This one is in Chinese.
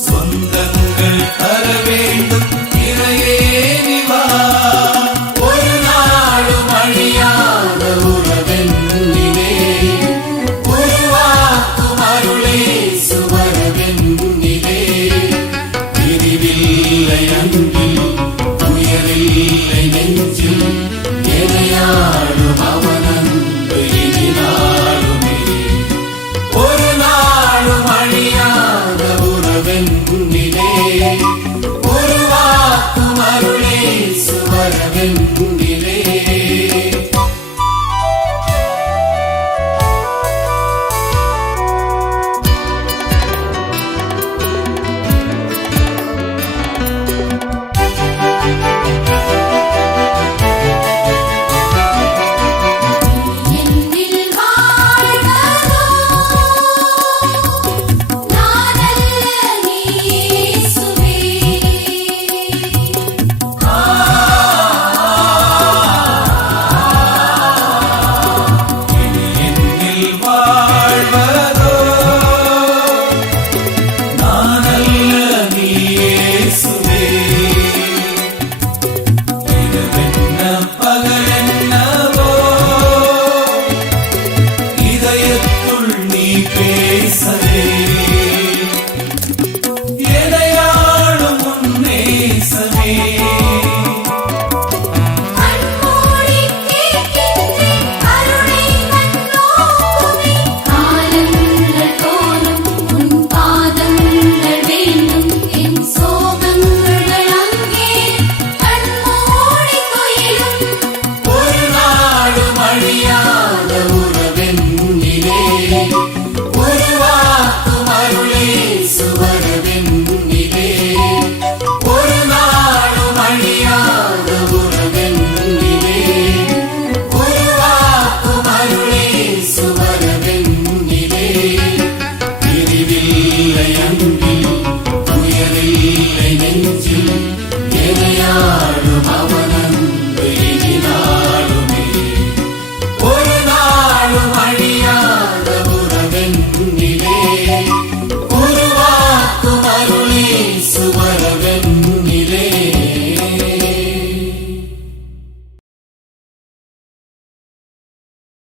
算了。